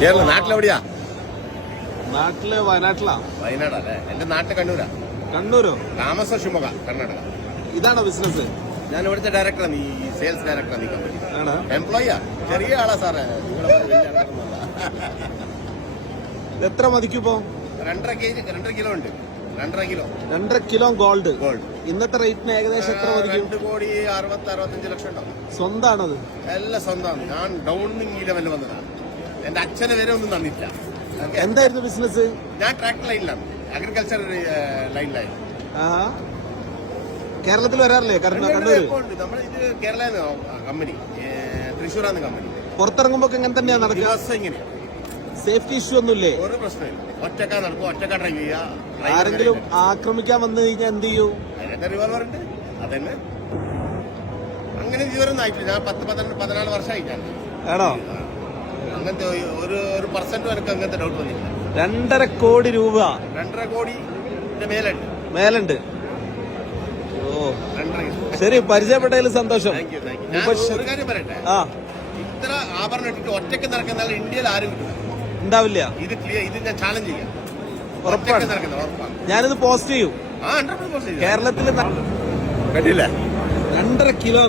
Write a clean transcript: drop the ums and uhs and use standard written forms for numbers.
കേരള നാട്ടിലെവിടെയാ? നാട്ടില് വയനാട്ടിലാ. വയനാടല്ലേ? എന്റെ നാട്ടിൽ കണ്ണൂരാ. കണ്ണൂരോ? താമസം ഷിമോഗ, കർണാടക. ഇതാണോ ബിസിനസ്? ഞാൻ ഇവിടുത്തെ ഡയറക്ടറാണ്, ഈ സെയിൽസ് ഡയറക്ടറാണ് ഈ കമ്പനി. ആണ്. എംപ്ലോയിയാ, ചെറിയ ആളാ സാറേ. എത്ര മതിക്കിപ്പോ? 2.5 കിലോ ഉണ്ട്. 2.5 കിലോ. 2.5 kilo gold. ഗോൾഡ് ഇന്നത്തെ റേറ്റിന് ഏകദേശം എത്ര മതിക്കും? 2,60,65 ലക്ഷം ഉണ്ടാവും. സ്വന്താണത്? എല്ലാം സ്വന്തമാണ്. ഞാൻ ഡൗണിങ് ഈ ലെവലിൽ വന്നതാണ്. എന്റെ അച്ഛനെ വരെ ഒന്നും തന്നില്ല. എന്തായിരുന്നു ബിസിനസ്? ഞാൻ ട്രാക്ടർ ലൈനിലാണ്, അഗ്രികൾച്ചർ ലൈനിലായിരുന്നു. കേരളത്തിൽ വരാറില്ലേ? കണ്ണൂർ നമ്മളിത് കേരള കമ്പനി, തൃശ്ശൂരാണ് കമ്പനി. പുറത്തിറങ്ങുമ്പോ എങ്ങനെ തന്നെയാ നടക്കുക? ഇങ്ങനെയാ. സേഫ്റ്റി ഇഷ്യൂ ഒന്നുമില്ലേ? ഒരു പ്രശ്നമില്ല. ഒറ്റക്കാ നടക്കും, ഒറ്റക്കാ ഡ്രൈവ് ചെയ്യാ. ആരെങ്കിലും ആക്രമിക്കാൻ വന്നു കഴിഞ്ഞാൽ എന്ത് ചെയ്യൂ? അതിനകത്ത് റിവോൾവർ ഉണ്ട്. അതന്നെ. അങ്ങനെ ഇതുവരെയൊന്നും ആയിട്ടില്ല. ഞാൻ 14 വർഷമായി. ഞാൻ ആണോ? അങ്ങനത്തെ ഒരു പെർസെന്റും എനിക്ക് അങ്ങനത്തെ ഡൗട്ട് വന്നില്ല. 2.5 കോടി രൂപ. 2.5 കോടിന്റെ മേലുണ്ട്. ഓ, ശരി, പരിചയപ്പെട്ടതിൽ സന്തോഷം. ഞാൻ ഒരു കാര്യം പറയട്ടെ, ഇത്ര ആഭരണം ഇട്ടിട്ട് ഒറ്റയ്ക്ക് നടക്കുന്ന ഇന്ത്യയിൽ ആരും ഉണ്ടാവില്ല. ഇത് ഞാൻ ചാലഞ്ച് ചെയ്യാം. ഉറപ്പാണ്. ഞാനിത് പോസ്റ്റ് ചെയ്യും. കേരളത്തിൽ കണ്ടില്ല. 2.5 കിലോ